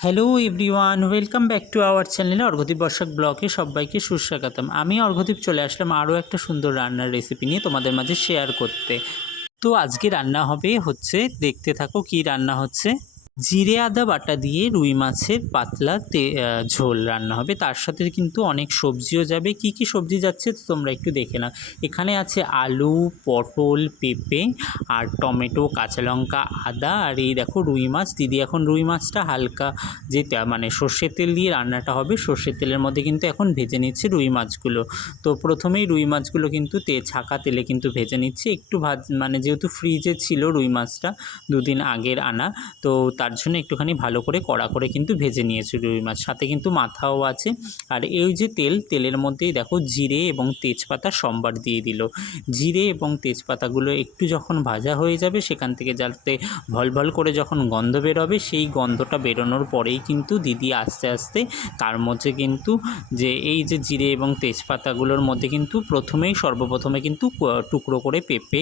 Hello everyone, welcome back to our চ্যানেলে অর্ঘদীপ বর্ষাক ব্লগে সবাইকে সুস্বাগতম। আমি অর্ঘদীপ চলে আসলাম আরও একটা সুন্দর রান্নার রেসিপি নিয়ে তোমাদের মাঝে শেয়ার করতে। তো আজকে রান্না হবে হচ্ছে, দেখতে থাকো কি রান্না হচ্ছে। জিরে আদা বাটা দিয়ে রুই মাছের পাতলা ঝোল রান্না হবে। তার সাথে কিন্তু অনেক সবজিও যাবে। কি কি সবজি যাচ্ছে তো তোমরা একটু দেখে নাও। এখানে আছে আলু, পটল, পেঁপে আর টমেটো, কাঁচা লঙ্কা, আদা, আর এই দেখো রুই মাছ। দিদি এখন রুই মাছটা হালকা যে মানে সর্ষের তেল দিয়ে রান্নাটা হবে, সর্ষের তেলের মধ্যে কিন্তু এখন ভেজে নিচ্ছে রুই মাছগুলো। তো প্রথমেই রুই মাছগুলো কিন্তু ছাঁকা তেলে কিন্তু ভেজে নিচ্ছে একটু মানে যেহেতু ফ্রিজে ছিল রুই মাছটা, দুদিন আগের আনা, তো তার জন্য একটুখানি ভালো করে কড়া করে কিন্তু ভেজে নিয়েছে রুই মাছ। সাথে কিন্তু মাথাও আছে। আর এই যে তেলের মধ্যেই দেখো জিরে এবং তেজপাতা সম্বার দিয়ে দিল। জিরে এবং তেজপাতাগুলো একটু যখন ভাজা হয়ে যাবে, সেখান থেকে যাতে ভল করে যখন গন্ধ বেরোবে, সেই গন্ধটা বেরোনোর পরেই কিন্তু দিদি আস্তে আস্তে তার মধ্যে কিন্তু যে এই যে জিরে এবং তেজপাতাগুলোর মধ্যে কিন্তু সর্বপ্রথমে কিন্তু টুকরো করে পেঁপে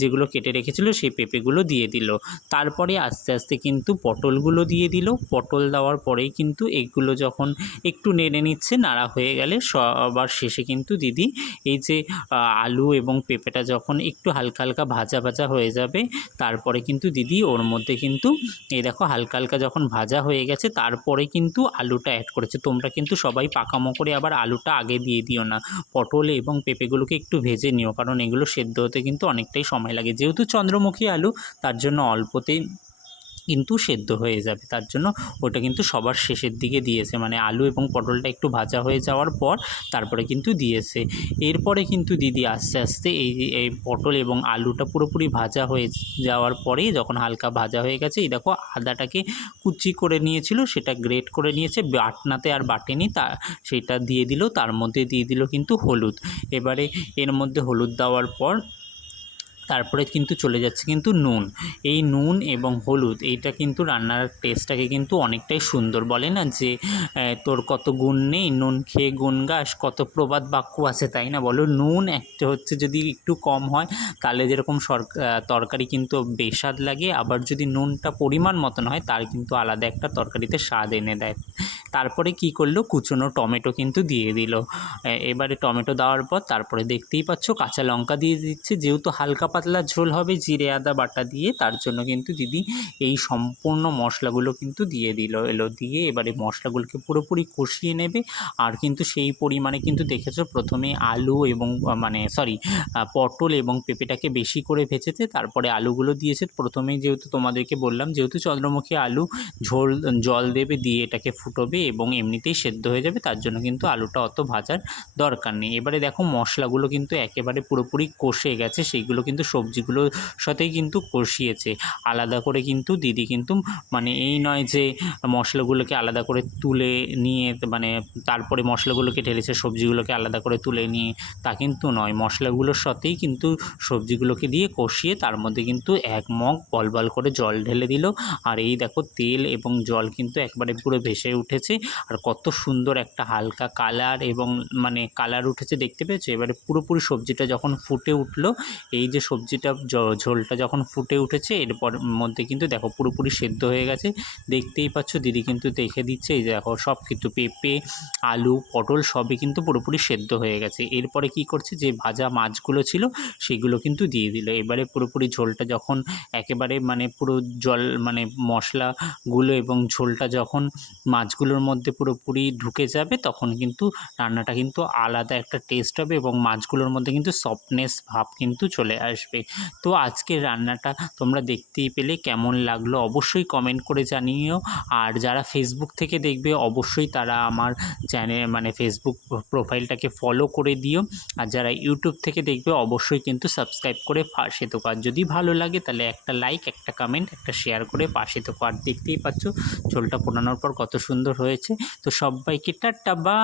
যেগুলো কেটে রেখেছিল সেই পেঁপেগুলো দিয়ে দিল। তারপরে আস্তে আস্তে কিন্তু পটলগুলো দিয়ে দিল। পটল দেওয়ার পরেই কিন্তু এগুলো যখন একটু নেড়ে নিচ্ছে, নাড়া হয়ে গেলে সবার শেষে কিন্তু দিদি এই যে আলু এবং পেঁপেটা যখন একটু হালকা হালকা ভাজা ভাজা হয়ে যাবে, তারপরে কিন্তু দিদি ওর মধ্যে কিন্তু এই দেখো হালকা হালকা যখন ভাজা হয়ে গেছে, তারপরে কিন্তু আলুটা অ্যাড করেছে। তোমরা কিন্তু সবাই পাকামো করে আবার আলুটা আগে দিয়ে দিও না, পটল এবং পেঁপেগুলোকে একটু ভেজে নিও, কারণ এগুলো সেদ্ধ হতে কিন্তু অনেকটাই সময় লাগে। যেহেতু চন্দ্রমুখী আলু, তার জন্য অল্পতেই কিন্তু সেদ্ধ হয়ে যাবে। তার জন্য ওটা কিন্তু সবার শেষের দিকে দিয়েছে, মানে আলু এবং পটলটা একটু ভাজা হয়ে যাওয়ার পর তারপরে কিন্তু দিয়েছে। এরপরে কিন্তু দিদি আস্তে আস্তে এই পটল এবং আলুটা পুরোপুরি ভাজা হয়ে যাওয়ার পরেই, যখন হালকা ভাজা হয়ে গেছে, এই দেখো আদাটাকে কুচি করে নিয়েছিল, সেটা গ্রেট করে নিয়েছে, বাটনাতে আর বাটেনি, সেটা দিয়ে দিল। তার মধ্যে দিয়ে দিল কিন্তু হলুদ। এবারে এর মধ্যে হলুদ দেওয়ার পর তারপরে কিন্তু চলে যাচ্ছে কিন্তু নুন। এই নুন এবং হলুদ এইটা কিন্তু রান্নার টেস্টটাকে কিন্তু অনেকটাই সুন্দর। বলে না যে তোর কত গুণ নেই, নুন খেয়ে গুণ গাস, কত প্রবাদ বাক্য আছে, তাই না বলো? নুন একটা হচ্ছে যদি একটু কম হয়, তাহলে যেরকম তরকারি কিন্তু বেস্বাদ লাগে, আবার যদি নুনটা পরিমাণ মতন হয়, তার কিন্তু আলাদা একটা তরকারিতে স্বাদ এনে দেয়। তারপরে কি করলো, কুচনো টমেটো কিন্তু দিয়ে দিল। এবারে টমেটো দেওয়ার পর তারপরে দেখতেই পাচ্ছ কাঁচা লঙ্কা দিয়ে দিচ্ছে। যেহেতু হালকা পাতলা ঝোল হবে জিরে আদা বাটা দিয়ে, তার জন্য কিন্তু দিদি এই সম্পূর্ণ মশলাগুলো কিন্তু দিয়ে দিয়ে এবারে মশলাগুলোকে পুরোপুরি কষিয়ে নেবে। আর কিন্তু সেই পরিমাণে কিন্তু দেখেছো প্রথমে আলু এবং পটল এবং পেঁপেটাকে বেশি করে ভেজেছে, তারপরে আলুগুলো দিয়েছে। প্রথমেই যেহেতু তোমাদেরকে বললাম, যেহেতু চন্দ্রমুখী আলু জল দেবে, দিয়ে এটাকে ফুটবে এবং এমনিতেই সেদ্ধ হয়ে যাবে, তার জন্য কিন্তু আলুটা অত ভাজার দরকার নেই। এবারে দেখো মশলাগুলো কিন্তু একেবারে পুরোপুরি কষে গেছে, সেইগুলো কিন্তু সবজিগুলোর সাথেই কিন্তু কষিয়েছে। আলাদা করে কিন্তু দিদি কিন্তু মানে এই নয় যে মশলাগুলোকে আলাদা করে তুলে নিয়ে মানে তারপরে মশলাগুলোকে ঢেলেছে, সবজিগুলোকে আলাদা করে তুলে নিয়ে, তা কিন্তু নয়। মশলাগুলোর সাথেই কিন্তু সবজিগুলোকে দিয়ে কষিয়ে তার মধ্যে কিন্তু এক মগ বল করে জল ঢেলে দিল। আর এই দেখো তেল এবং জল কিন্তু একবারে পুরো ভেসে উঠেছে, আর কত সুন্দর একটা হালকা কালার এবং মানে কালার উঠেছে, দেখতে পেয়েছো? এবারে পুরোপুরি সবজিটা যখন ফুটে উঠলো, এই যে সবজিটা ঝোলটা যখন ফুটে উঠেছে, এরপর মধ্যে কিন্তু দেখো পুরোপুরি সেদ্ধ হয়ে গেছে। দেখতেই পাচ্ছ দিদি কিন্তু দেখে দিচ্ছে, এই দেখো সব কিন্তু পেঁপে, আলু, পটল সবই কিন্তু পুরোপুরি সেদ্ধ হয়ে গেছে। এরপরে কি করছে, যে ভাজা মাছগুলো ছিল সেগুলো কিন্তু দিয়ে দিল। এবারে পুরোপুরি ঝোলটা যখন একেবারে মানে পুরো জল মানে মশলাগুলো এবং ঝোলটা যখন মাছগুলোর মধ্যে পুরোপুরি ঢুকে যাবে, তখন কিন্তু রান্নাটা কিন্তু আলাদা একটা টেস্ট হবে এবং মাছগুলোর মধ্যে কিন্তু সফটনেস ভাব কিন্তু চলে আসবে। তো আজকের রান্নাটা তোমরা দেখতেই পেলে, কেমন লাগলো অবশ্যই কমেন্ট করে জানিও। আর যারা ফেসবুক থেকে দেখবে, অবশ্যই তারা আমার চ্যানেল মানে ফেসবুক প্রোফাইলটাকে ফলো করে দিও। আর যারা ইউটিউব থেকে দেখবে, অবশ্যই কিন্তু সাবস্ক্রাইব করে পাশে থেকো। আর যদি ভালো লাগে তাহলে একটা লাইক, একটা কমেন্ট, একটা শেয়ার করে পাশে থেকো। আর দেখতেই পাচ্ছ ঝোলটা ফোটানোর পর কত সুন্দর হয়েছে। তো সবাইকে টাটা, বাই।